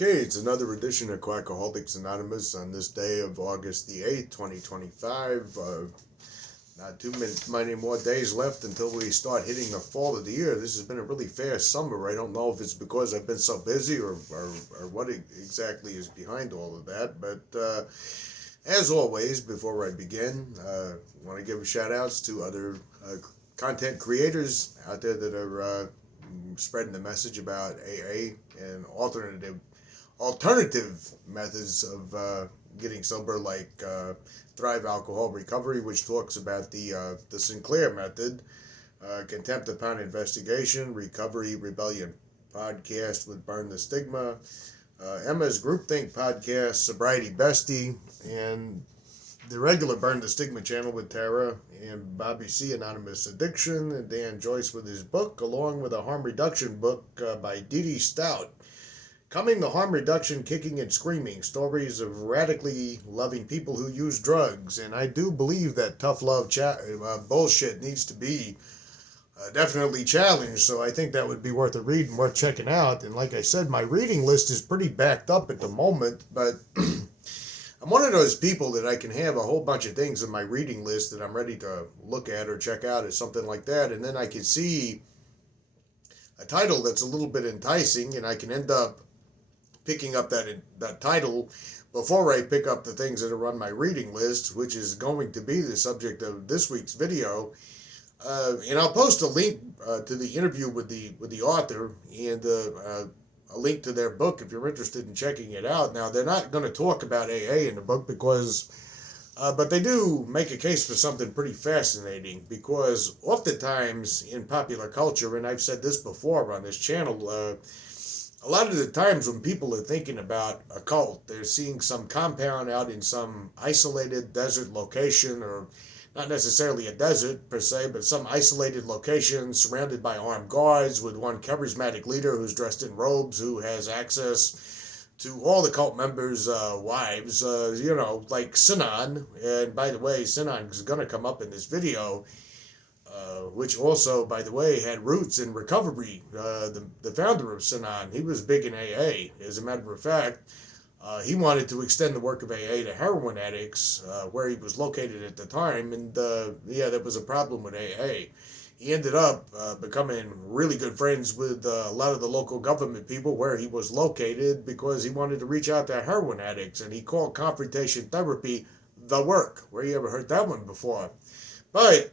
Okay, it's another edition of Quackaholics Anonymous on this day of August the 8th, 2025. Not too many more days left until we start hitting the fall of the year. This has been a really fast summer. I don't know if it's because I've been so busy or what exactly is behind all of that. But as always, before I begin, I want to give shout outs to other content creators out there that are spreading the message about AA and alternative methods of getting sober, like Thrive Alcohol Recovery, which talks about the Sinclair method, Contempt Upon Investigation, Recovery Rebellion podcast with Burn the Stigma, Emma's Groupthink podcast, Sobriety, Bestie, and the regular Burn the Stigma channel with Tara and Bobby C. Anonymous Addiction, and Dan Joyce with his book, along with a harm reduction book by Dee Dee Stout. Coming to Harm Reduction, Kicking and Screaming, stories of radically loving people who use drugs. And I do believe that tough love bullshit needs to be definitely challenged. So I think that would be worth a read and worth checking out. And like I said, my reading list is pretty backed up at the moment. But I'm one of those people that I can have a whole bunch of things in my reading list that I'm ready to look at or check out or something like that. And then I can see a title that's a little bit enticing, and I can end up picking up that title before I pick up the things that are on my reading list, which is going to be the subject of this week's video. And I'll post a link to the interview with the author and a link to their book if you're interested in checking it out. Now, they're not going to talk about AA in the book but they do make a case for something pretty fascinating, because oftentimes in popular culture, and I've said this before on this channel, a lot of the times when people are thinking about a cult, they're seeing some compound out in some isolated desert location, or not necessarily a desert per se, but some isolated location surrounded by armed guards with one charismatic leader who's dressed in robes, who has access to all the cult members' wives, like Sinan. And by the way, Sinan is going to come up in this video, which also, by the way, had roots in recovery. The founder of Sinan, he was big in AA. As a matter of fact, he wanted to extend the work of AA to heroin addicts, where he was located at the time, and that was a problem with AA. He ended up becoming really good friends with a lot of the local government people where he was located, because he wanted to reach out to heroin addicts, and he called confrontation therapy the work. Where you ever heard that one before? But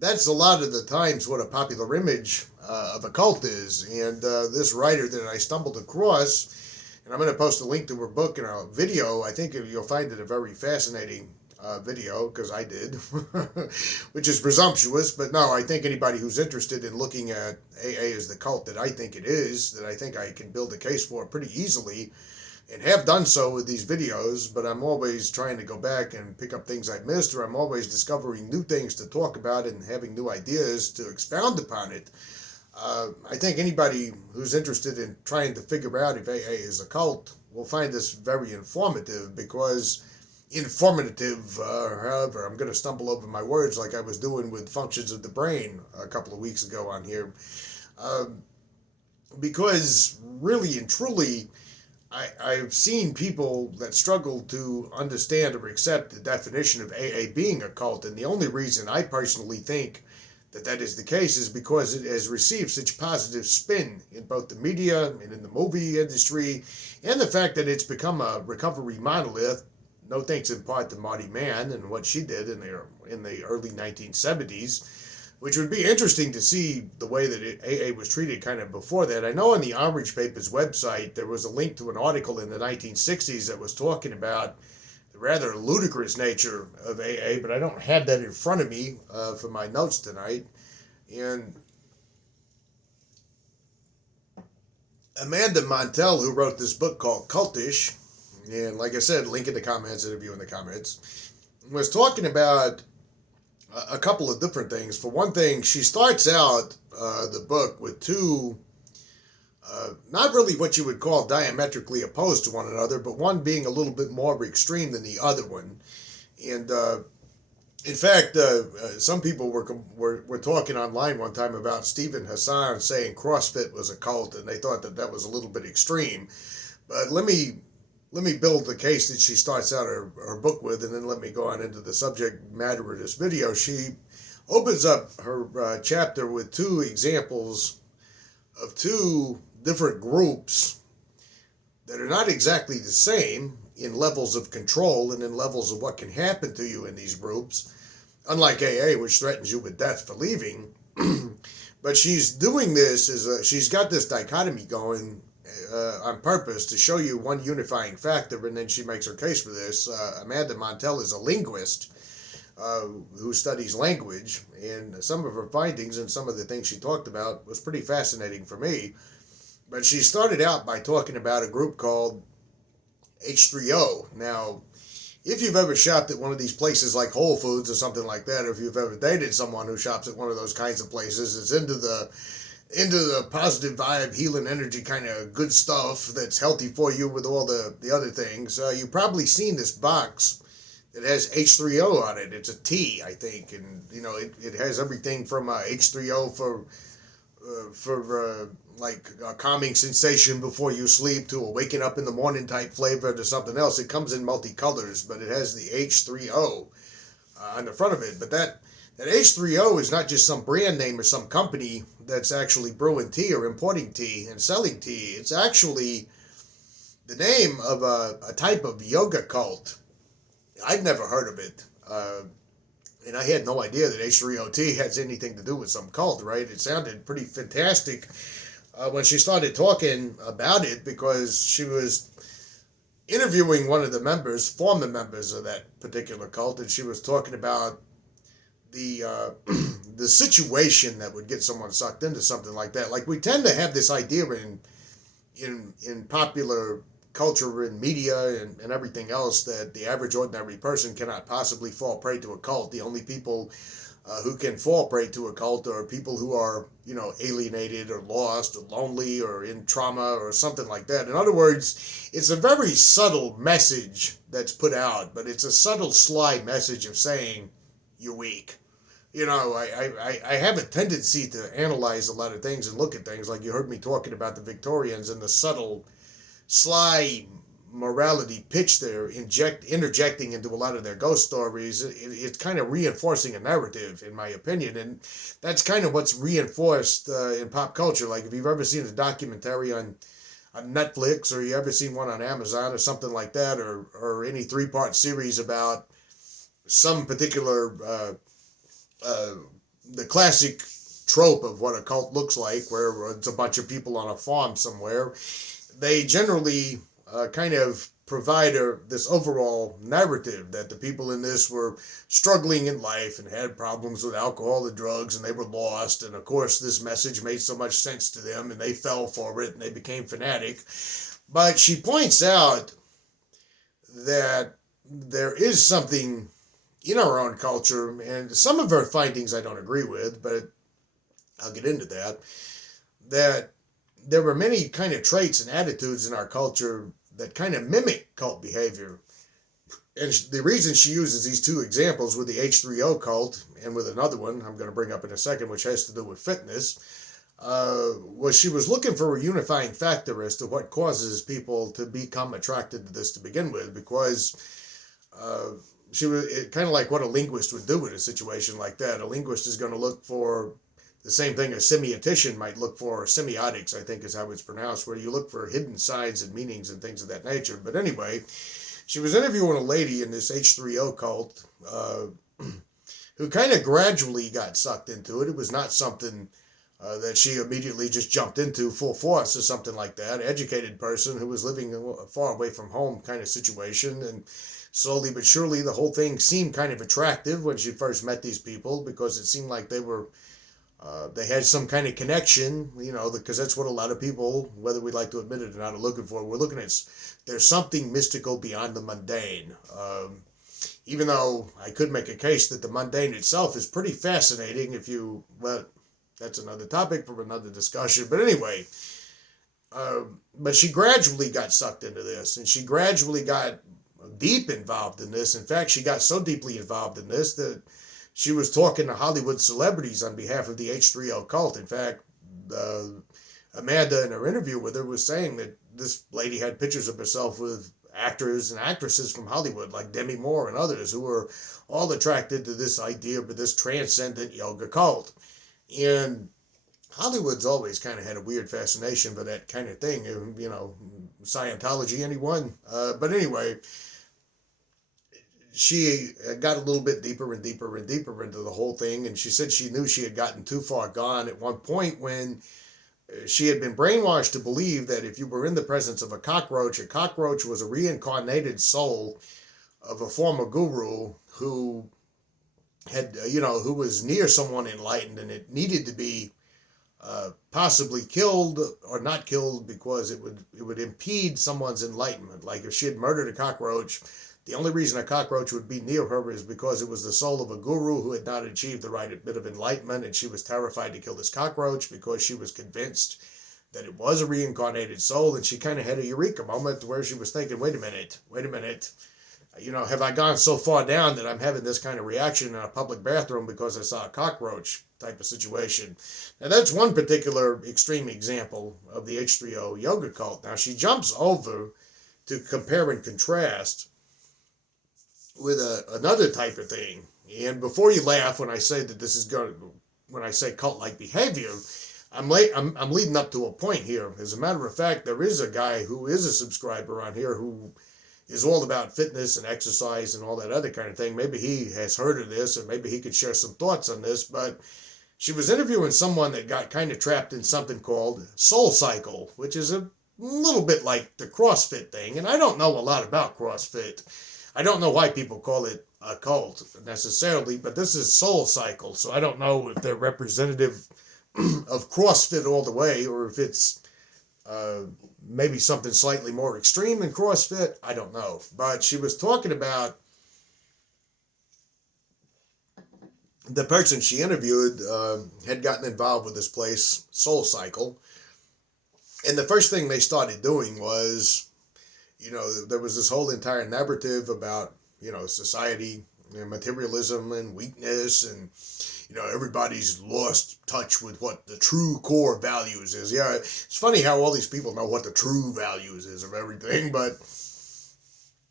that's a lot of the times what a popular image of a cult is. And this writer that I stumbled across, and I'm going to post a link to her book in a video. I think you'll find it a very fascinating video, because I did, which is presumptuous. But no, I think anybody who's interested in looking at AA as the cult that I think it is, that I think I can build a case for pretty easily, and have done so with these videos. But I'm always trying to go back and pick up things I've missed, or I'm always discovering new things to talk about and having new ideas to expound upon it. I think anybody who's interested in trying to figure out if AA is a cult will find this very informative, because however, I'm going to stumble over my words like I was doing with functions of the brain a couple of weeks ago on here, because really and truly, I've seen people that struggle to understand or accept the definition of AA being a cult, and the only reason I personally think that is the case is because it has received such positive spin in both the media and in the movie industry, and the fact that it's become a recovery monolith, no thanks in part to Marty Mann and what she did in the early 1970s, which would be interesting to see the way that AA was treated kind of before that. I know on the Orange Paper's website there was a link to an article in the 1960s that was talking about the rather ludicrous nature of AA, but I don't have that in front of me for my notes tonight. And Amanda Montel, who wrote this book called Cultish, and like I said, link in the comments, interview in the comments, was talking about a couple of different things. For one thing, she starts out the book with two, not really what you would call diametrically opposed to one another, but one being a little bit more extreme than the other one. And in fact, some people were talking online one time about Stephen Hassan saying CrossFit was a cult, and they thought that was a little bit extreme. But let me build the case that she starts out her book with, and then let me go on into the subject matter of this video. She opens up her chapter with two examples of two different groups that are not exactly the same in levels of control and in levels of what can happen to you in these groups, unlike AA, which threatens you with death for leaving. But she's doing this she's got this dichotomy going on purpose to show you one unifying factor, and then she makes her case for this. Amanda Montel is a linguist who studies language, and some of her findings and some of the things she talked about was pretty fascinating for me. But she started out by talking about a group called H3O. Now, if you've ever shopped at one of these places like Whole Foods or something like that, or if you've ever dated someone who shops at one of those kinds of places, it's into the positive vibe, healing energy kind of good stuff that's healthy for you with all the other things. You've probably seen this box that has H3O on it. It's a tea, I think, and it has everything from H3O for like a calming sensation before you sleep to a waking up in the morning type flavor to something else. It comes in multicolors, but it has the H3O on the front of it. But that H3O is not just some brand name or some company that's actually brewing tea or importing tea and selling tea. It's actually the name of a type of yoga cult. I'd never heard of it. And I had no idea that H3OT has anything to do with some cult, right? It sounded pretty fantastic when she started talking about it, because she was interviewing one of the members, former members of that particular cult, and she was talking about the the situation that would get someone sucked into something like that. Like, we tend to have this idea in popular culture and media and everything else that the average ordinary person cannot possibly fall prey to a cult. The only people who can fall prey to a cult are people who are, alienated or lost or lonely or in trauma or something like that. In other words, it's a very subtle message that's put out, but it's a subtle, sly message of saying you're weak. I have a tendency to analyze a lot of things and look at things, like you heard me talking about the Victorians and the subtle, sly morality pitch they're interjecting into a lot of their ghost stories. It's kind of reinforcing a narrative, in my opinion, and that's kind of what's reinforced in pop culture. Like, if you've ever seen a documentary on Netflix, or you ever seen one on Amazon or something like that, or any 3-part series about some particular the classic trope of what a cult looks like, where it's a bunch of people on a farm somewhere, they generally kind of provide this overall narrative that the people in this were struggling in life and had problems with alcohol and drugs, and they were lost. And of course, this message made so much sense to them, and they fell for it, and they became fanatic. But she points out that there is something in our own culture, and some of her findings I don't agree with, but I'll get into that there were many kind of traits and attitudes in our culture that kind of mimic cult behavior. And the reason she uses these two examples with the H3O cult and with another one I'm going to bring up in a second, which has to do with fitness, was she was looking for a unifying factor as to what causes people to become attracted to this to begin with, because she was kind of like what a linguist would do in a situation like that. A linguist is going to look for the same thing a semiotician might look for, or semiotics, I think is how it's pronounced, where you look for hidden signs and meanings and things of that nature. But anyway, she was interviewing a lady in this H3O cult who kind of gradually got sucked into it. It was not something that she immediately just jumped into full force or something like that. Educated person who was living far away from home kind of situation, and slowly but surely the whole thing seemed kind of attractive when she first met these people, because it seemed like they had some kind of connection, because that's what a lot of people, whether we like to admit it or not, are looking for. We're looking at, there's something mystical beyond the mundane. Even though I could make a case that the mundane itself is pretty fascinating well, that's another topic for another discussion. But anyway, but she gradually got sucked into this, and she gradually got deep involved in this. In fact, she got so deeply involved in this that she was talking to Hollywood celebrities on behalf of the H3O cult. In fact, Amanda, in her interview with her, was saying that this lady had pictures of herself with actors and actresses from Hollywood, like Demi Moore and others, who were all attracted to this idea of this transcendent yoga cult. And Hollywood's always kind of had a weird fascination for that kind of thing. You know, Scientology, anyone? But anyway, she got a little bit deeper and deeper and deeper into the whole thing, and she said she knew she had gotten too far gone at one point when she had been brainwashed to believe that if you were in the presence of a cockroach was a reincarnated soul of a former guru who had, who was near someone enlightened, and it needed to be possibly killed or not killed because it would impede someone's enlightenment. Like if she had murdered a cockroach, the only reason a cockroach would be near her is because it was the soul of a guru who had not achieved the right bit of enlightenment, and she was terrified to kill this cockroach because she was convinced that it was a reincarnated soul. And she kind of had a eureka moment where she was thinking, wait a minute, have I gone so far down that I'm having this kind of reaction in a public bathroom because I saw a cockroach type of situation? Now that's one particular extreme example of the H3O yoga cult. Now she jumps over to compare and contrast with another type of thing. And before you laugh when I say that when I say cult-like behavior, I'm leading up to a point here. As a matter of fact, there is a guy who is a subscriber on here who is all about fitness and exercise and all that other kind of thing. Maybe he has heard of this, or maybe he could share some thoughts on this. But she was interviewing someone that got kind of trapped in something called Soul Cycle, which is a little bit like the CrossFit thing. And I don't know a lot about CrossFit. I don't know why people call it a cult necessarily, but this is Soul Cycle, so I don't know if they're representative of CrossFit all the way, or if it's maybe something slightly more extreme than CrossFit. I don't know. But she was talking about the person she interviewed had gotten involved with this place, Soul Cycle, and the first thing they started doing was, there was this whole entire narrative about, society and materialism and weakness, and, everybody's lost touch with what the true core values is. Yeah, it's funny how all these people know what the true values is of everything, but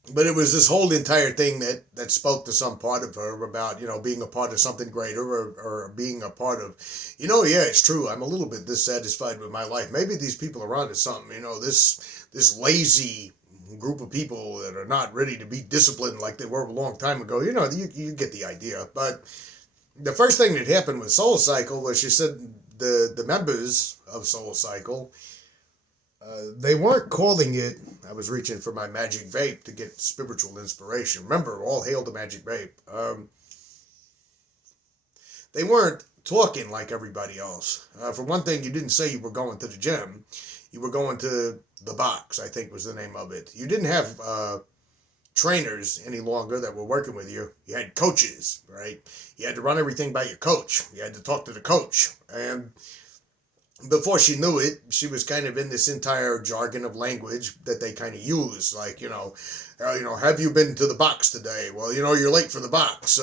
it was this whole entire thing that spoke to some part of her about, being a part of something greater, or being a part of, yeah, it's true, I'm a little bit dissatisfied with my life. Maybe these people are onto something, this lazy group of people that are not ready to be disciplined like they were a long time ago. You get the idea. But the first thing that happened with Soul Cycle was she said the members of Soul Cycle, they weren't calling it, I was reaching for my magic vape to get spiritual inspiration. Remember, all hail the magic vape. They weren't talking like everybody else. For one thing, you didn't say you were going to the gym. You were going to the box, I think was the name of it. You didn't have trainers any longer that were working with you. You had coaches, right? You had to run everything by your coach. You had to talk to the coach. And before she knew it, she was kind of in this entire jargon of language that they kind of use. Like, have you been to the box today? Well, you're late for the box.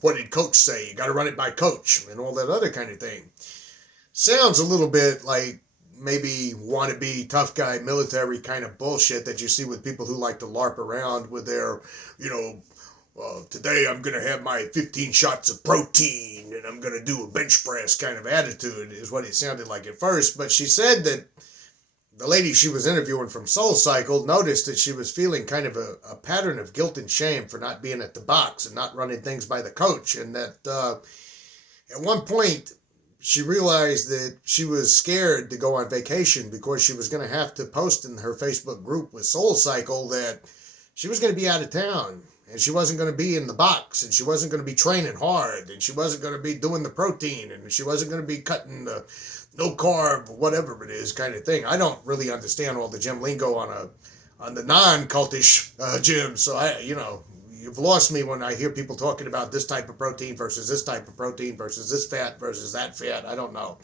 What did coach say? You got to run it by coach, and all that other kind of thing. Sounds a little bit like maybe wannabe tough guy military kind of bullshit that you see with people who like to LARP around with their, today I'm going to have my 15 shots of protein and I'm going to do a bench press kind of attitude is what it sounded like at first. But she said that the lady she was interviewing from Soul Cycle noticed that she was feeling kind of a pattern of guilt and shame for not being at the box and not running things by the coach. And that at one point, she realized that she was scared to go on vacation because she was going to have to post in her Facebook group with Soul Cycle that she was going to be out of town, and she wasn't going to be in the box, and she wasn't going to be training hard, and she wasn't going to be doing the protein, and she wasn't going to be cutting the no carb, whatever it is kind of thing. I don't really understand all the gym lingo on the non-cultish gym, so you've lost me when I hear people talking about this type of protein versus this type of protein versus this fat versus that fat. I don't know.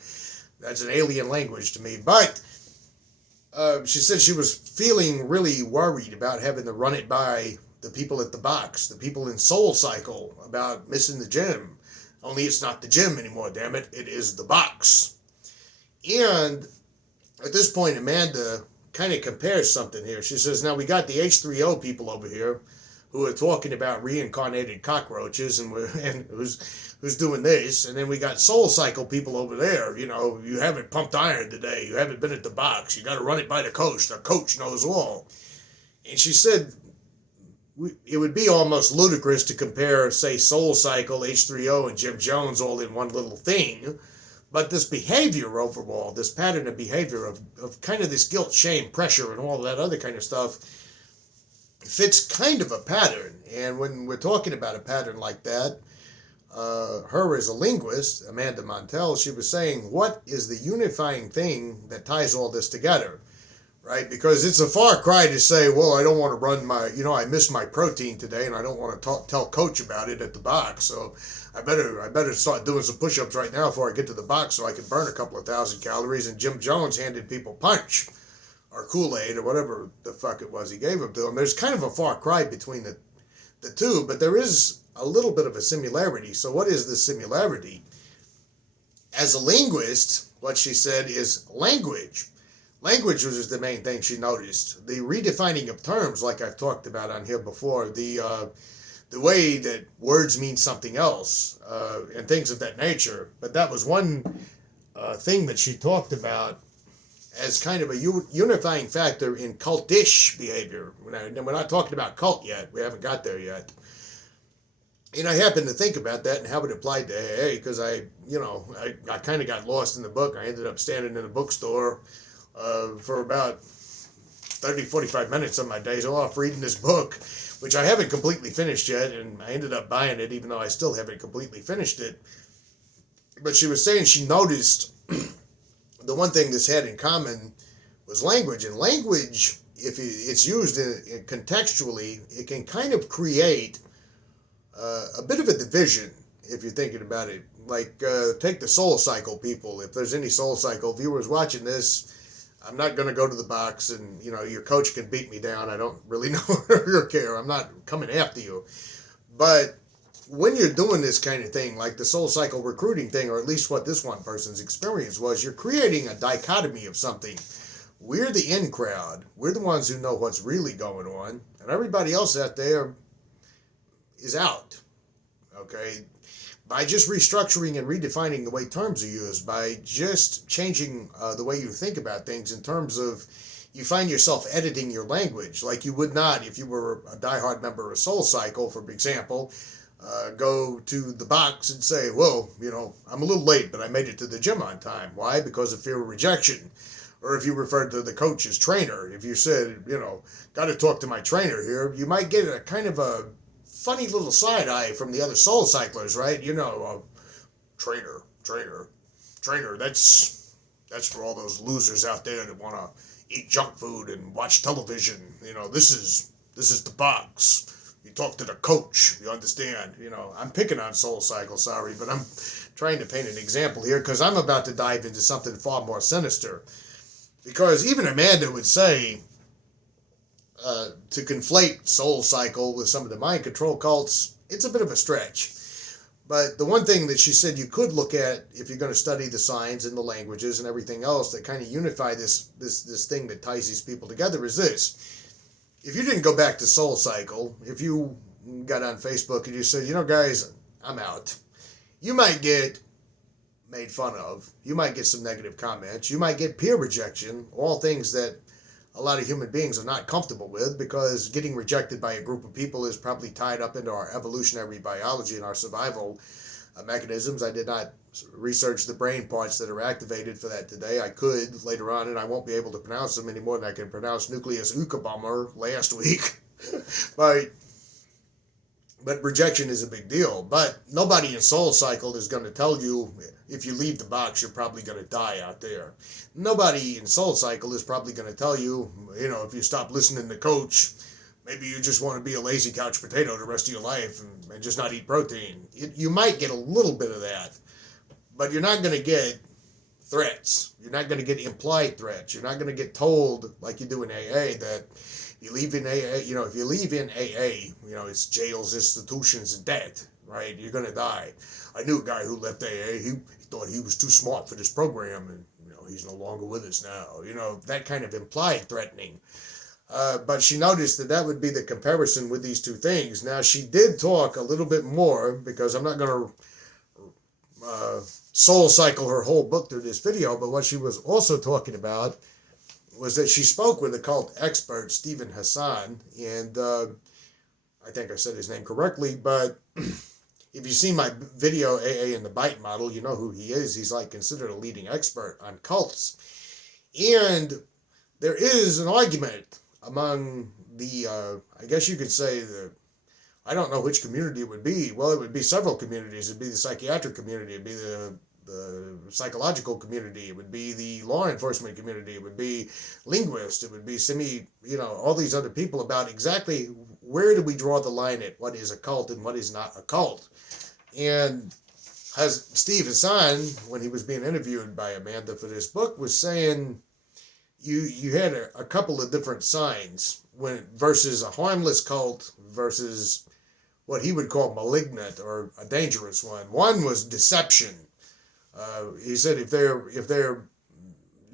That's an alien language to me. But she said she was feeling really worried about having to run it by the people at the box, the people in Soul Cycle, about missing the gym. Only it's not the gym anymore, damn it. It is the box. And at this point, Amanda kind of compares something here. She says, now we got the H3O people over here who are talking about reincarnated cockroaches and who's doing this, and then we got Soul Cycle people over there. You know, you haven't pumped iron today, you haven't been at the box, you got to run it by the coach knows all. And she said it would be almost ludicrous to compare, say, Soul Cycle, H3O, and Jim Jones all in one little thing. But this behavior overall, this pattern of behavior of kind of this guilt, shame, pressure, and all that other kind of stuff fits kind of a pattern. And when we're talking about a pattern like that, her as a linguist, Amanda Montel, she was saying, what is the unifying thing that ties all this together? Right? Because it's a far cry to say, well, I don't want to run my, I missed my protein today and I don't want to tell coach about it at the box. So I better start doing some push-ups right now before I get to the box so I can burn a couple of thousand calories. And Jim Jones handed people punch or Kool-Aid or whatever the fuck it was he gave them to them. There's kind of a far cry between the two, but there is a little bit of a similarity. So what is the similarity? As a linguist, what she said is language. Language was the main thing she noticed. The redefining of terms, like I've talked about on here before, the way that words mean something else, and things of that nature. But that was one thing that she talked about as kind of a unifying factor in cultish behavior. We're not talking about cult yet. We haven't got there yet. And I happened to think about that and how it applied to AA, because I kind of got lost in the book. I ended up standing in a bookstore for about 30, 45 minutes of my days off reading this book, which I haven't completely finished yet, and I ended up buying it even though I still haven't completely finished it. But she was saying she noticed the one thing this had in common was language. And language, if it's used contextually, it can kind of create a bit of a division, if you're thinking about it. Like, take the Soul Cycle people. If there's any Soul Cycle viewers watching this, I'm not going to go to the box and, your coach can beat me down. I don't really know or care. I'm not coming after you. But when you're doing this kind of thing, like the Soul Cycle recruiting thing, or at least what this one person's experience was, you're creating a dichotomy of something. We're the in crowd. We're the ones who know what's really going on. And everybody else out there is out. Okay? By just restructuring and redefining the way terms are used, by just changing the way you think about things in terms of, you find yourself editing your language like you would not if you were a diehard member of Soul Cycle, for example. Go to the box and say, well, I'm a little late, but I made it to the gym on time. Why? Because of fear of rejection. Or if you referred to the coach as trainer, if you said, got to talk to my trainer here, you might get a kind of a funny little side eye from the other Soul Cyclers, right? Trainer, that's for all those losers out there that want to eat junk food and watch television. This is the box. You talk to the coach, you understand. I'm picking on Soul Cycle, sorry, but I'm trying to paint an example here because I'm about to dive into something far more sinister. Because even Amanda would say, to conflate Soul Cycle with some of the mind control cults, it's a bit of a stretch. But the one thing that she said you could look at if you're going to study the signs and the languages and everything else that kind of unify this thing that ties these people together is this. If you didn't go back to Soul Cycle, if you got on Facebook and you said, guys, I'm out, you might get made fun of. You might get some negative comments. You might get peer rejection, all things that a lot of human beings are not comfortable with, because getting rejected by a group of people is probably tied up into our evolutionary biology and our survival mechanisms. I did not research the brain parts that are activated for that today. I could later on, and I won't be able to pronounce them any more than I can pronounce nucleus accumbens last week. But rejection is a big deal. But nobody in Soul Cycle is going to tell you if you leave the box, you're probably going to die out there. Nobody in Soul Cycle is probably going to tell you, if you stop listening to coach, maybe you just want to be a lazy couch potato the rest of your life and just not eat protein. You might get a little bit of that, but you're not going to get threats. You're not going to get implied threats. You're not going to get told, like you do in AA, that you leave in AA, if you leave in AA, it's jails, institutions, and death, right? You're going to die. I knew a guy who left AA. He thought he was too smart for this program, and he's no longer with us now. That kind of implied threatening. But she noticed that would be the comparison with these two things. Now, she did talk a little bit more, because I'm not going to soul cycle her whole book through this video, but what she was also talking about was that she spoke with occult expert Stephen Hassan, and I think I said his name correctly, but if you've seen my video, AA and the Bite Model, you know who he is. He's like considered a leading expert on cults. And there is an argument among the, I guess you could say, I don't know which community it would be. Well, it would be several communities. It'd be the psychiatric community. It'd be the psychological community. It would be the law enforcement community. It would be linguists. It would be all these other people about exactly where do we draw the line at what is a cult and what is not a cult. And as Steve Hassan, when he was being interviewed by Amanda for this book, was saying you had a couple of different signs versus a harmless cult versus what he would call malignant or a dangerous one. One was deception. He said if they're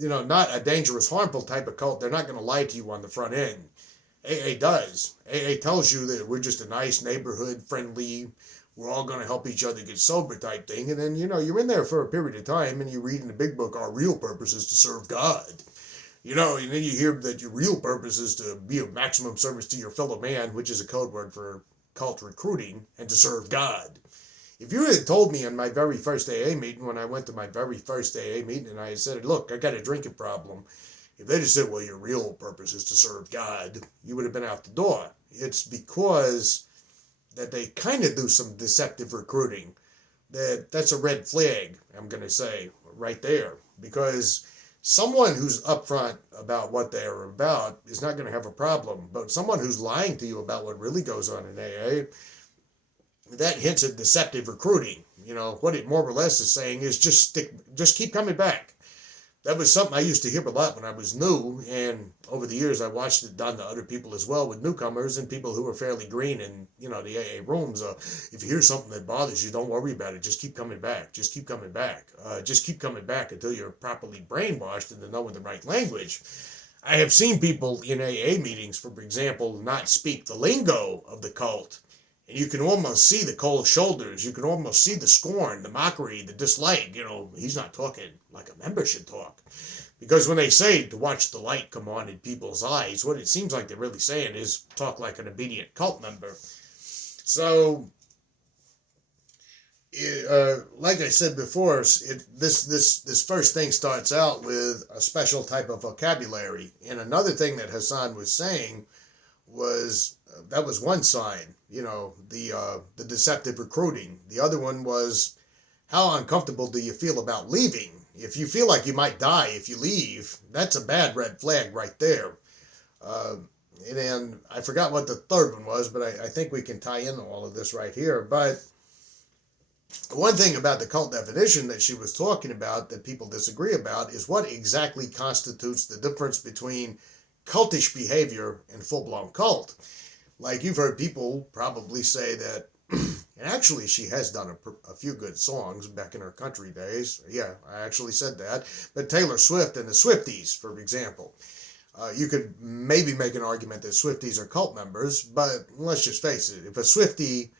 not a dangerous, harmful type of cult, they're not going to lie to you on the front end. AA does. AA tells you that we're just a nice neighborhood, friendly, we're all going to help each other get sober type thing. And then, you're in there for a period of time and you read in the big book, our real purpose is to serve God. And then you hear that your real purpose is to be of maximum service to your fellow man, which is a code word for cult recruiting, and to serve God. If you had told me in my very first AA meeting, when I went to my very first AA meeting, and I said, look, I got a drinking problem, if they just said, well, your real purpose is to serve God, you would have been out the door. It's because that they kind of do some deceptive recruiting. That's a red flag, I'm going to say, right there. Because someone who's upfront about what they are about is not going to have a problem. But someone who's lying to you about what really goes on in AA, that hints at deceptive recruiting. What it more or less is saying is just keep coming back. That was something I used to hear a lot when I was new, and over the years I watched it done to other people as well, with newcomers and people who were fairly green in, the AA rooms. If you hear something that bothers you, don't worry about it. Just keep coming back. Just keep coming back. Just keep coming back until you're properly brainwashed into knowing the right language. I have seen people in AA meetings, for example, not speak the lingo of the cult. And you can almost see the cold shoulders. You can almost see the scorn, the mockery, the dislike. He's not talking like a member should talk. Because when they say to watch the light come on in people's eyes, what it seems like they're really saying is talk like an obedient cult member. So, like I said before, this first thing starts out with a special type of vocabulary. And another thing that Hassan was saying was, that was one sign, the deceptive recruiting. The other one was, how uncomfortable do you feel about leaving? If you feel like you might die if you leave, that's a bad red flag right there. And then I forgot what the third one was, but I think we can tie in all of this right here. But one thing about the cult definition that she was talking about that people disagree about is what exactly constitutes the difference between cultish behavior and full-blown cult. Like you've heard people probably say that, and actually she has done a few good songs back in her country days. Yeah, I actually said that. But Taylor Swift and the Swifties, for example. You could maybe make an argument that Swifties are cult members, but let's just face it. If a Swiftie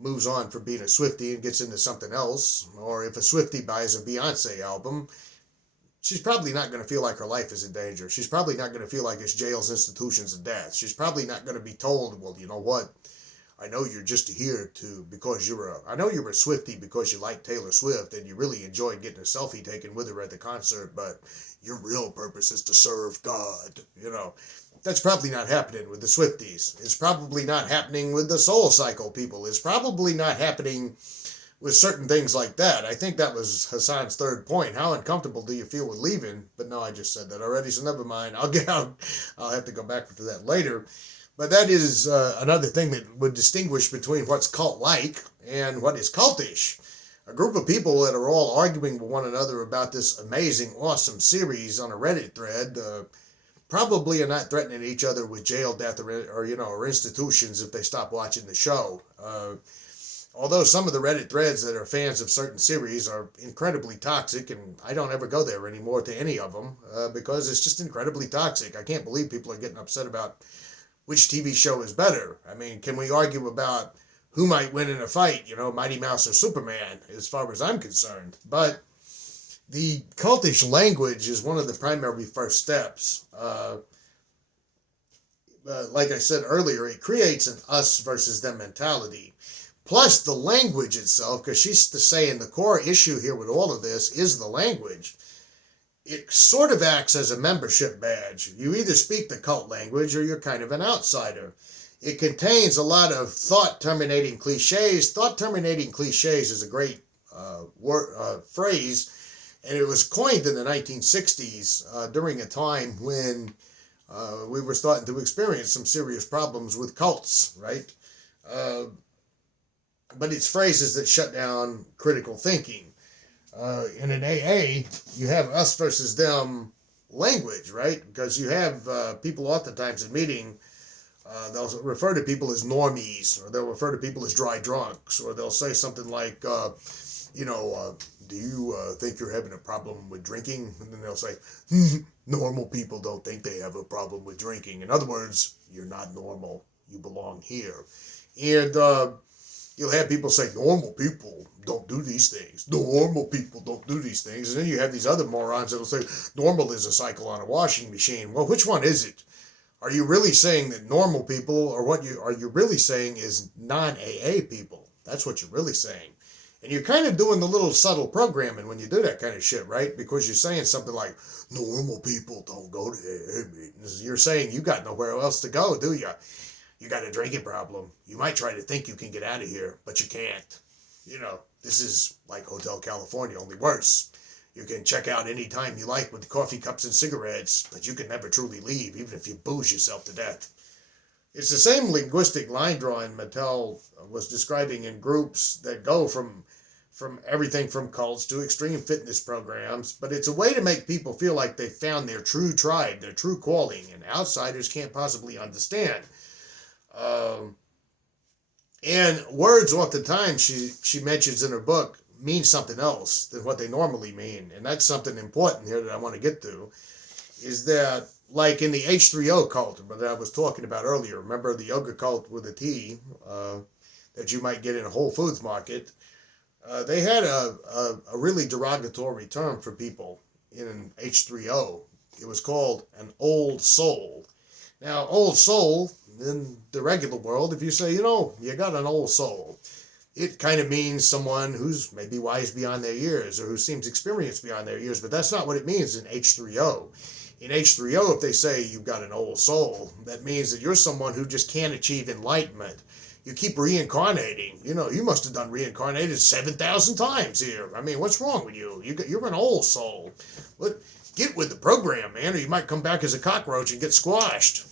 moves on from being a Swiftie and gets into something else, or if a Swiftie buys a Beyonce album, she's probably not going to feel like her life is in danger. She's probably not going to feel like it's jails, institutions, and death. She's probably not going to be told, well, you know what? I know you're just here because I know you're a Swiftie because you like Taylor Swift and you really enjoyed getting a selfie taken with her at the concert, but your real purpose is to serve God. That's probably not happening with the Swifties. It's probably not happening with the Soul Cycle people. It's probably not happening with certain things like that. I think that was Hassan's third point. How uncomfortable do you feel with leaving? But no, I just said that already, so never mind. I'll have to go back to that later. But that is another thing that would distinguish between what's cult-like and what is cultish. A group of people that are all arguing with one another about this amazing, awesome series on a Reddit thread probably are not threatening each other with jail, death, or institutions if they stop watching the show. Although some of the Reddit threads that are fans of certain series are incredibly toxic, and I don't ever go there anymore to any of them because it's just incredibly toxic. I can't believe people are getting upset about which TV show is better. I mean, can we argue about who might win in a fight, Mighty Mouse or Superman, as far as I'm concerned? But the cultish language is one of the primary first steps. Like I said earlier, it creates an us versus them mentality. Plus the language itself, because she's saying the core issue here with all of this is the language. It sort of acts as a membership badge. You either speak the cult language or you're kind of an outsider. It contains a lot of thought-terminating cliches. Thought-terminating cliches is a great phrase, and it was coined in the 1960s during a time when we were starting to experience some serious problems with cults, right? But it's phrases that shut down critical thinking. In an AA, you have us versus them language, right? Because you have people oftentimes in meeting, they'll refer to people as normies, or they'll refer to people as dry drunks, or they'll say something like, do you think you're having a problem with drinking? And then they'll say, normal people don't think they have a problem with drinking. In other words, you're not normal. You belong here. And you'll have people say, normal people don't do these things. Normal people don't do these things. And then you have these other morons that'll say, normal is a cycle on a washing machine. Well, which one is it? Are you really saying that normal people, or what are you really saying is non-AA people? That's what you're really saying. And you're kind of doing the little subtle programming when you do that kind of shit, right? Because you're saying something like, normal people don't go to AA meetings. You're saying you got nowhere else to go, do you? You got a drinking problem. You might try to think you can get out of here, but you can't. This is like Hotel California, only worse. You can check out any time you like with coffee cups and cigarettes, but you can never truly leave, even if you booze yourself to death. It's the same linguistic line drawing Montel was describing in groups that go from everything from cults to extreme fitness programs, but it's a way to make people feel like they found their true tribe, their true calling, and outsiders can't possibly understand. And words oftentimes she mentions in her book mean something else than what they normally mean. And that's something important here that I want to get to, is that like in the H3O cult that I was talking about earlier, remember the yoga cult with a T that you might get in a Whole Foods market, they had a really derogatory term for people in H3O. It was called an old soul. Now, old soul, in the regular world, if you say, you got an old soul, it kind of means someone who's maybe wise beyond their years or who seems experienced beyond their years, but that's not what it means in H3O. In H3O, if they say you've got an old soul, that means that you're someone who just can't achieve enlightenment. You keep reincarnating. You must have done reincarnated 7,000 times here. I mean, what's wrong with you? You're an old soul. Get with the program, man, or you might come back as a cockroach and get squashed,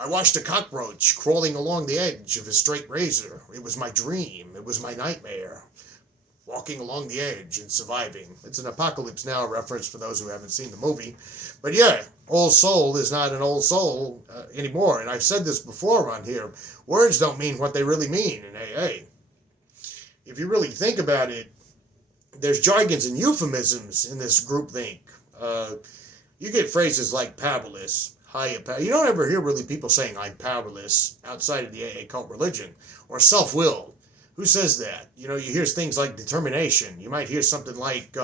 I watched a cockroach crawling along the edge of a straight razor. It was my dream. It was my nightmare. Walking along the edge and surviving. It's an Apocalypse Now reference for those who haven't seen the movie. But yeah, old soul is not an old soul anymore. And I've said this before on here. Words don't mean what they really mean in AA. If you really think about it, there's jargons and euphemisms in this groupthink. You get phrases like powerless, higher power. You don't ever hear really people saying I'm powerless outside of the AA cult religion, or self-will. Who says that? You hear things like determination. You might hear something like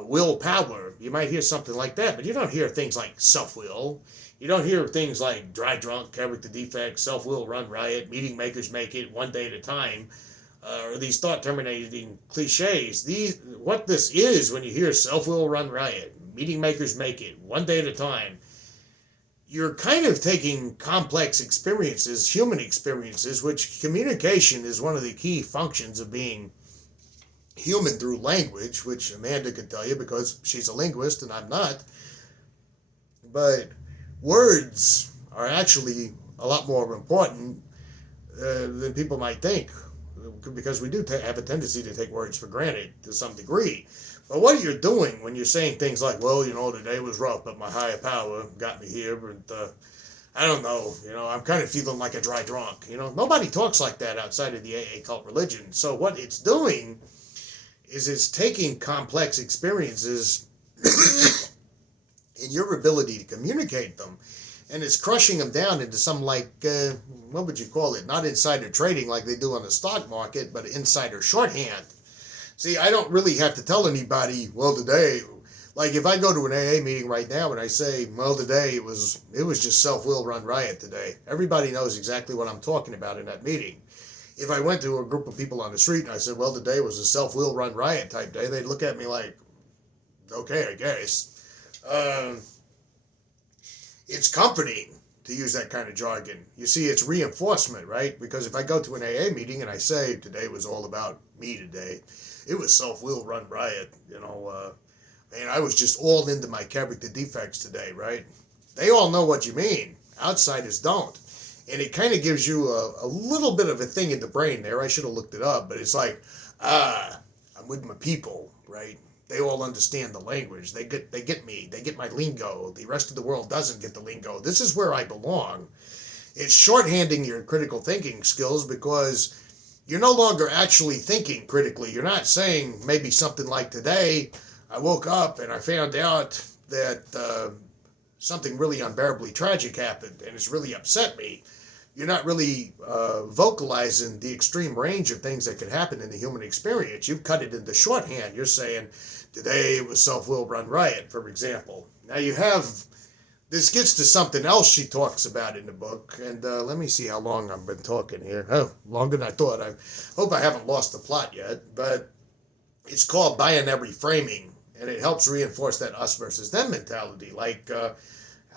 willpower. You might hear something like that, but you don't hear things like self-will. You don't hear things like dry drunk, character defect, self-will, run riot, meeting makers make it, one day at a time, or these thought-terminating cliches. What this is when you hear self-will, run riot, meeting makers make it, one day at a time, you're kind of taking complex experiences, human experiences, which communication is one of the key functions of being human through language, which Amanda could tell you because she's a linguist and I'm not. But words are actually a lot more important than people might think, because we do have a tendency to take words for granted to some degree. But what you're doing when you're saying things like, well, today was rough, but my higher power got me here, and I don't know, I'm kind of feeling like a dry drunk. Nobody talks like that outside of the AA cult religion. So what it's doing is it's taking complex experiences and your ability to communicate them, and it's crushing them down into some, like, what would you call it? Not insider trading like they do on the stock market, but insider shorthand. See, I don't really have to tell anybody, well, today, like if I go to an AA meeting right now and I say, well, today it was just self-will run riot today. Everybody knows exactly what I'm talking about in that meeting. If I went to a group of people on the street and I said, well, today was a self-will run riot type day, they'd look at me like, okay, I guess. It's comforting to use that kind of jargon. You see, it's reinforcement, right? Because if I go to an AA meeting and I say, today was all about me today, it was self-will run riot, man, I was just all into my character defects today, right? They all know what you mean. Outsiders don't. And it kind of gives you a little bit of a thing in the brain there. I should have looked it up, but it's like, I'm with my people, right? They all understand the language. They get me. They get my lingo. The rest of the world doesn't get the lingo. This is where I belong. It's shorthanding your critical thinking skills because you're no longer actually thinking critically. You're not saying maybe something like, today I woke up and I found out that something really unbearably tragic happened and it's really upset me. You're not really vocalizing the extreme range of things that could happen in the human experience. You've cut it into shorthand. You're saying, today it was self-will run riot, for example. Now this gets to something else she talks about in the book, and let me see how long I've been talking here. Oh, longer than I thought. I hope I haven't lost the plot yet, but it's called binary framing, and it helps reinforce that us versus them mentality, like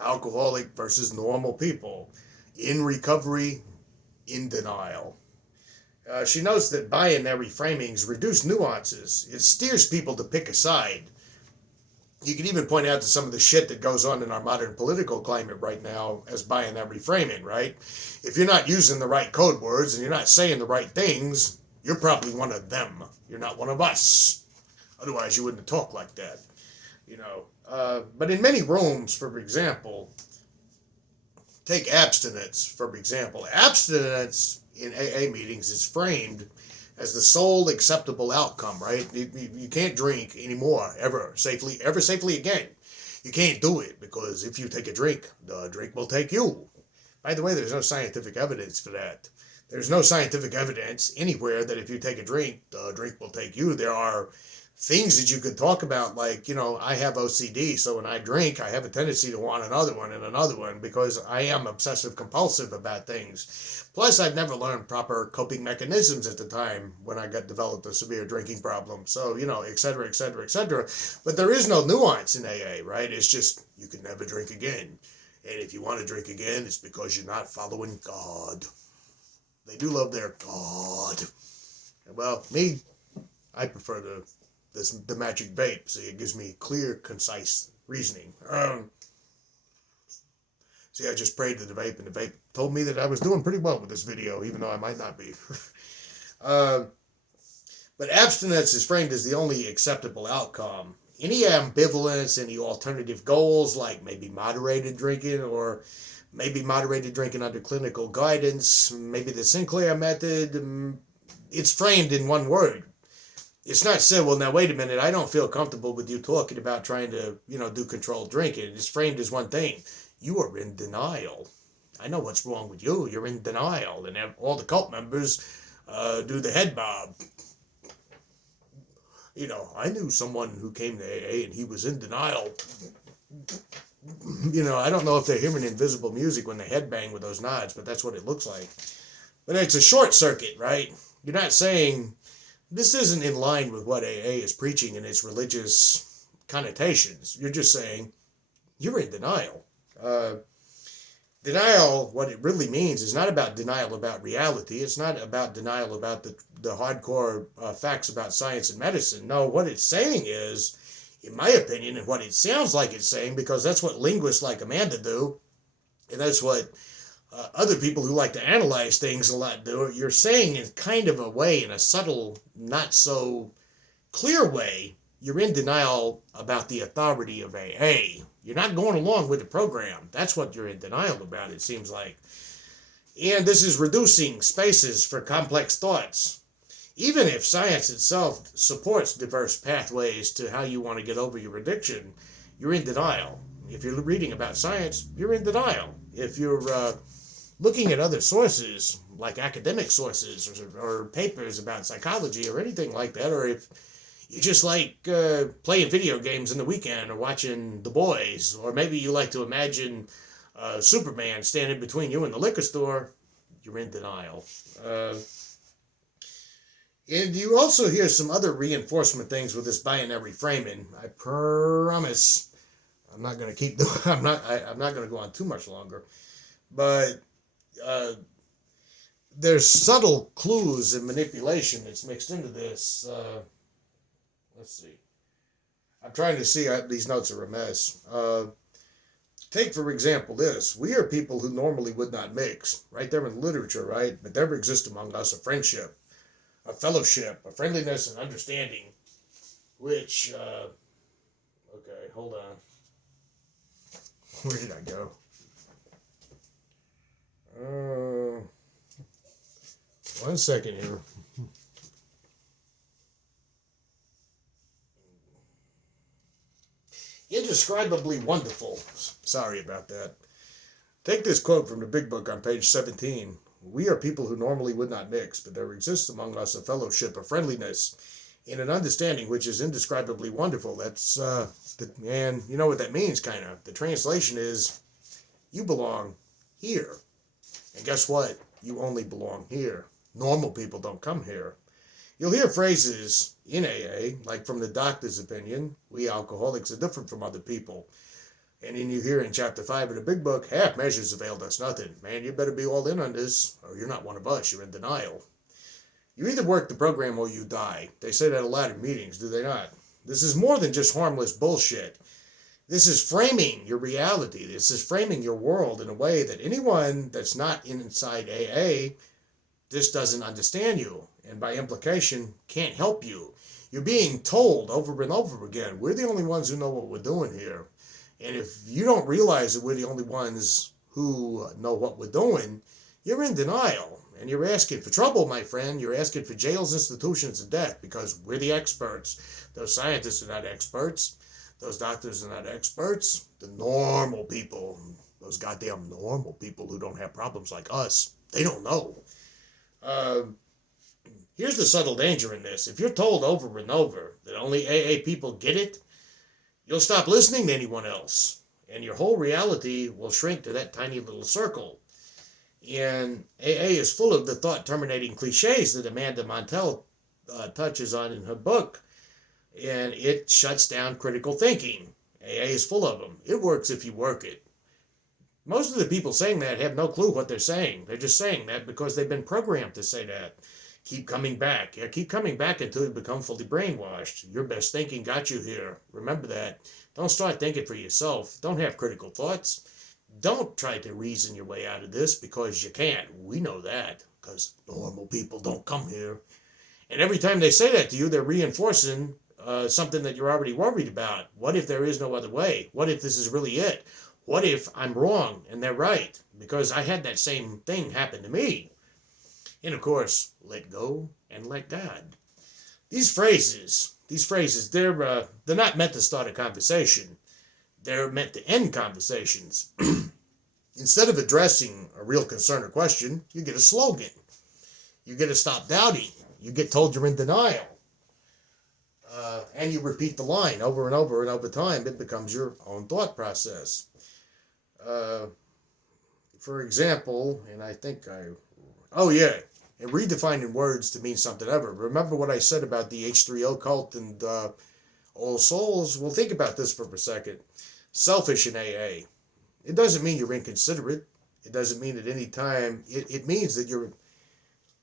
alcoholic versus normal people. In recovery, in denial. She notes that binary framings reduce nuances. It steers people to pick a side. You can even point out to some of the shit that goes on in our modern political climate right now as binary framing, right? If you're not using the right code words and you're not saying the right things, you're probably one of them. You're not one of us. Otherwise, you wouldn't talk like that. But in many rooms, for example, take abstinence, for example. Abstinence in AA meetings is framed as the sole acceptable outcome, right? You can't drink anymore, ever safely again. You can't do it because if you take a drink, the drink will take you. By the way, there's no scientific evidence for that. There's no scientific evidence anywhere that if you take a drink, the drink will take you. There are things that you could talk about, like, I have OCD, so when I drink, I have a tendency to want another one and another one because I am obsessive compulsive about things. Plus, I'd never learned proper coping mechanisms at the time when I developed a severe drinking problem. So, et cetera, et cetera, et cetera. But there is no nuance in AA, right? It's just, you can never drink again. And if you want to drink again, it's because you're not following God. They do love their God. Well, me, I prefer the magic vape. See, it gives me clear, concise reasoning. See, I just prayed to the vape, and the vape told me that I was doing pretty well with this video, even though I might not be. But abstinence is framed as the only acceptable outcome. Any ambivalence, any alternative goals, like maybe moderated drinking, or maybe moderated drinking under clinical guidance, maybe the Sinclair method, it's framed in one word. It's not said, well, now, wait a minute, I don't feel comfortable with you talking about trying to, do controlled drinking. It's framed as one thing. You are in denial. I know what's wrong with you. You're in denial. And all the cult members do the head bob. I knew someone who came to AA and he was in denial. I don't know if they're hearing invisible music when they headbang with those nods, but that's what it looks like. But it's a short circuit, right? You're not saying, this isn't in line with what AA is preaching in its religious connotations. You're just saying, you're in denial. Denial, what it really means, is not about denial about reality. It's not about denial about the hardcore facts about science and medicine. No, what it's saying is, in my opinion, and what it sounds like it's saying, because that's what linguists like Amanda do, and that's what other people who like to analyze things a lot do, you're saying in kind of a way, in a subtle, not so clear way, you're in denial about the authority of AA. You're not going along with the program. That's what you're in denial about, it seems like. And this is reducing spaces for complex thoughts. Even if science itself supports diverse pathways to how you want to get over your addiction, you're in denial. If you're reading about science, you're in denial. If you're looking at other sources, like academic sources or papers about psychology or anything like that, or if you just like playing video games in the weekend or watching The Boys, or maybe you like to imagine Superman standing between you and the liquor store, you're in denial. And you also hear some other reinforcement things with this binary framing. I promise I'm not going to keep doing. I'm not going to go on too much longer, but there's subtle clues and manipulation that's mixed into this. Let's see. I'm trying to see. These notes are a mess. Take, for example, this. We are people who normally would not mix. Right there in the literature, right? But there exists among us a friendship, a fellowship, a friendliness and understanding, which, okay, hold on. Where did I go? One second here. Indescribably wonderful. Sorry about that. Take this quote from the Big Book on page 17. We are people who normally would not mix, but there exists among us a fellowship, a friendliness, and an understanding which is indescribably wonderful. That's, and you know what that means, kind of. The translation is, you belong here. And guess what? You only belong here. Normal people don't come here. You'll hear phrases in AA, like from the doctor's opinion, we alcoholics are different from other people. And then you hear in chapter 5 of the Big Book, half measures availed us nothing. Man, you better be all in on this, or you're not one of us. You're in denial. You either work the program or you die. They say that a lot in meetings, do they not? This is more than just harmless bullshit. This is framing your reality. This is framing your world in a way that anyone that's not inside AA just doesn't understand you, and by implication, can't help you. You're being told over and over again, we're the only ones who know what we're doing here. And if you don't realize that we're the only ones who know what we're doing, you're in denial. And you're asking for trouble, my friend. You're asking for jails, institutions, and death because we're the experts. Those scientists are not experts. Those doctors are not experts. The normal people, those goddamn normal people who don't have problems like us, they don't know. Here's the subtle danger in this. If you're told over and over that only AA people get it, you'll stop listening to anyone else, and your whole reality will shrink to that tiny little circle. And AA is full of the thought-terminating cliches that Amanda Montel touches on in her book, and it shuts down critical thinking. AA is full of them. It works if you work it. Most of the people saying that have no clue what they're saying. They're just saying that because they've been programmed to say that. Keep coming back. Yeah, keep coming back until you become fully brainwashed. Your best thinking got you here. Remember that. Don't start thinking for yourself. Don't have critical thoughts. Don't try to reason your way out of this because you can't. We know that because normal people don't come here. And every time they say that to you, they're reinforcing something that you're already worried about. What if there is no other way? What if this is really it? What if I'm wrong and they're right? Because I had that same thing happen to me. And of course, let go and let God. These phrases, they're not meant to start a conversation. They're meant to end conversations. Instead of addressing a real concern or question, you get a slogan. You get to stop doubting. You get told you're in denial. And you repeat the line over and over, and over time, it becomes your own thought process. For example, and redefining words to mean something ever. Remember what I said about the H3O cult and All Souls? Well, think about this for a second. Selfish in AA. It doesn't mean you're inconsiderate. It doesn't mean at any time. It means that your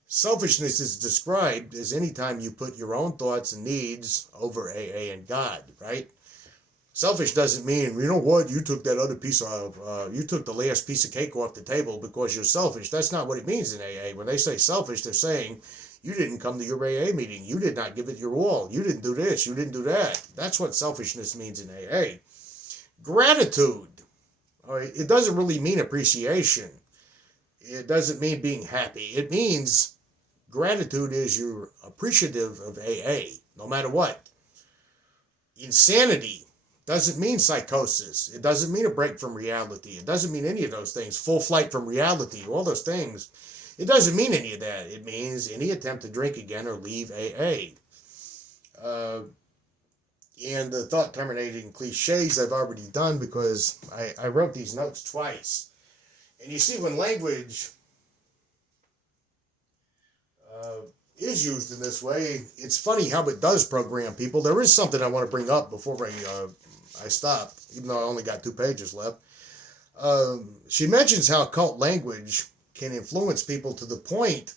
selfishness is described as any time you put your own thoughts and needs over AA and God, right? Selfish doesn't mean, you know what, you took that other you took the last piece of cake off the table because you're selfish. That's not what it means in AA. When they say selfish, they're saying, you didn't come to your AA meeting. You did not give it your all. You didn't do this. You didn't do that. That's what selfishness means in AA. Gratitude. All right, it doesn't really mean appreciation. It doesn't mean being happy. It means gratitude is you're appreciative of AA, no matter what. Insanity doesn't mean psychosis. It doesn't mean a break from reality. It doesn't mean any of those things. Full flight from reality, all those things. It doesn't mean any of that. It means any attempt to drink again or leave AA. And the thought-terminating cliches I've already done because I wrote these notes twice. And you see, when language is used in this way, it's funny how it does program people. There is something I want to bring up before I stop, even though I only got 2 pages left. She mentions how cult language can influence people to the point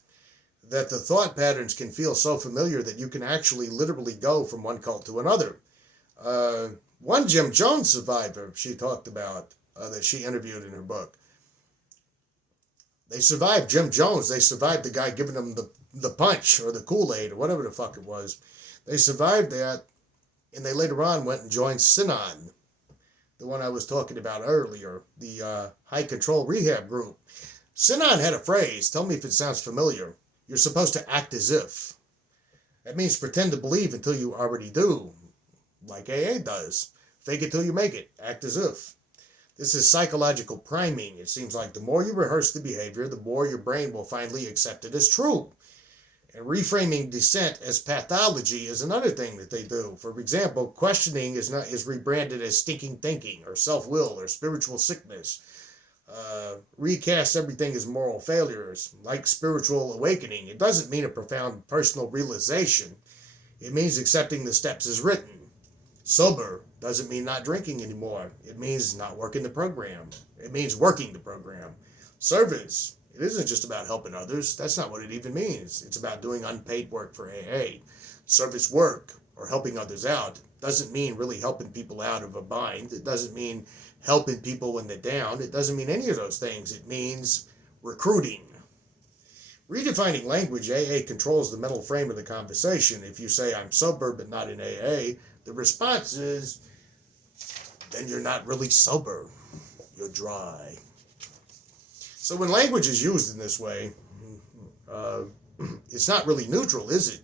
that the thought patterns can feel so familiar that you can actually literally go from one cult to another. One Jim Jones survivor she talked about that she interviewed in her book. They survived Jim Jones. They survived the guy giving them the punch or the Kool-Aid or whatever the fuck it was. They survived that, and they later on went and joined Synon, the one I was talking about earlier, the high control rehab group. Synon had a phrase, tell me if it sounds familiar. You're supposed to act as if. That means pretend to believe until you already do, like AA does. Fake it till you make it. Act as if. This is psychological priming. It seems like the more you rehearse the behavior, the more your brain will finally accept it as true. And reframing dissent as pathology is another thing that they do. For example, questioning is rebranded as stinking thinking or self-will or spiritual sickness. Recast everything as moral failures, like spiritual awakening. It doesn't mean a profound personal realization. It means accepting the steps as written. Sober doesn't mean not drinking anymore. It means not working the program. It means working the program. Service, it isn't just about helping others. That's not what it even means. It's about doing unpaid work for AA. Service work, or helping others out, doesn't mean really helping people out of a bind. It doesn't mean helping people when they're down. It doesn't mean any of those things. It means recruiting. Redefining language, AA controls the mental frame of the conversation. If you say, I'm sober but not in AA, the response is, then you're not really sober. You're dry. So when language is used in this way, it's not really neutral, is it?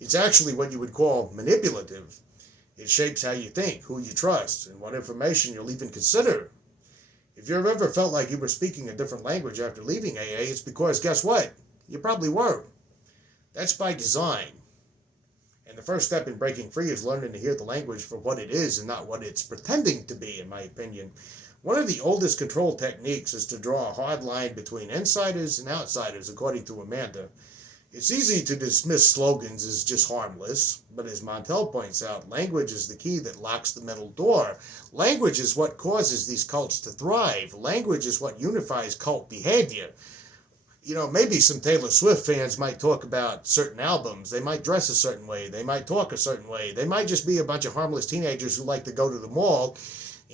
It's actually what you would call manipulative. It shapes how you think, who you trust, and what information you'll even consider. If you've ever felt like you were speaking a different language after leaving AA, it's because, guess what? You probably were. That's by design. And the first step in breaking free is learning to hear the language for what it is and not what it's pretending to be, in my opinion. One of the oldest control techniques is to draw a hard line between insiders and outsiders, according to Amanda. It's easy to dismiss slogans as just harmless, but as Montel points out, language is the key that locks the metal door. Language is what causes these cults to thrive. Language is what unifies cult behavior. You know, maybe some Taylor Swift fans might talk about certain albums. They might dress a certain way. They might talk a certain way. They might just be a bunch of harmless teenagers who like to go to the mall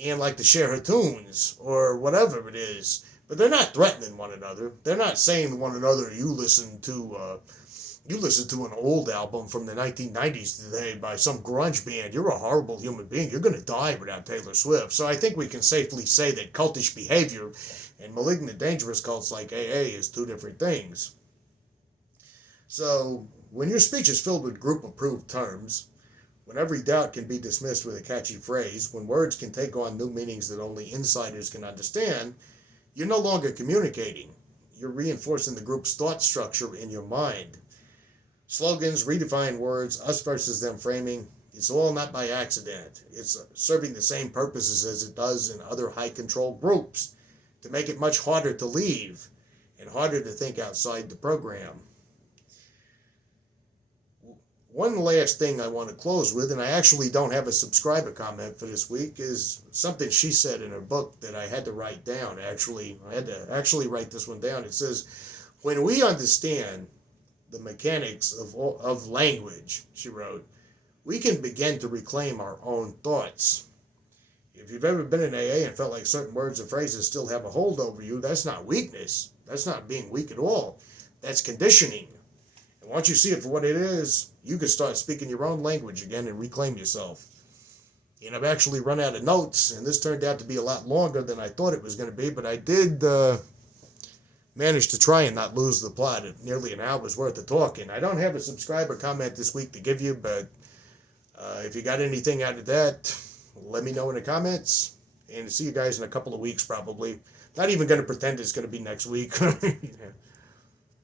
and like to share her tunes or whatever it is. But they're not threatening one another. They're not saying to one another, you listen to an old album from the 1990s today by some grunge band. You're a horrible human being. You're going to die without Taylor Swift. So I think we can safely say that cultish behavior and malignant, dangerous cults like AA is two different things. So when your speech is filled with group-approved terms, when every doubt can be dismissed with a catchy phrase, when words can take on new meanings that only insiders can understand, you're no longer communicating. You're reinforcing the group's thought structure in your mind. Slogans, redefined words, us versus them framing, it's all not by accident. It's serving the same purposes as it does in other high-control groups, to make it much harder to leave and harder to think outside the program. One last thing I want to close with, and I actually don't have a subscriber comment for this week, is something she said in her book that I had to write down. I had to actually write this one down. It says, when we understand the mechanics of language, she wrote, we can begin to reclaim our own thoughts. If you've ever been in AA and felt like certain words or phrases still have a hold over you, that's not weakness. That's not being weak at all. That's conditioning. And once you see it for what it is, you can start speaking your own language again and reclaim yourself. And I've actually run out of notes, and this turned out to be a lot longer than I thought it was going to be, but I did manage to try and not lose the plot at nearly an hour's worth of talking. I don't have a subscriber comment this week to give you, but if you got anything out of that, let me know in the comments, and see you guys in a couple of weeks probably. Not even going to pretend it's going to be next week.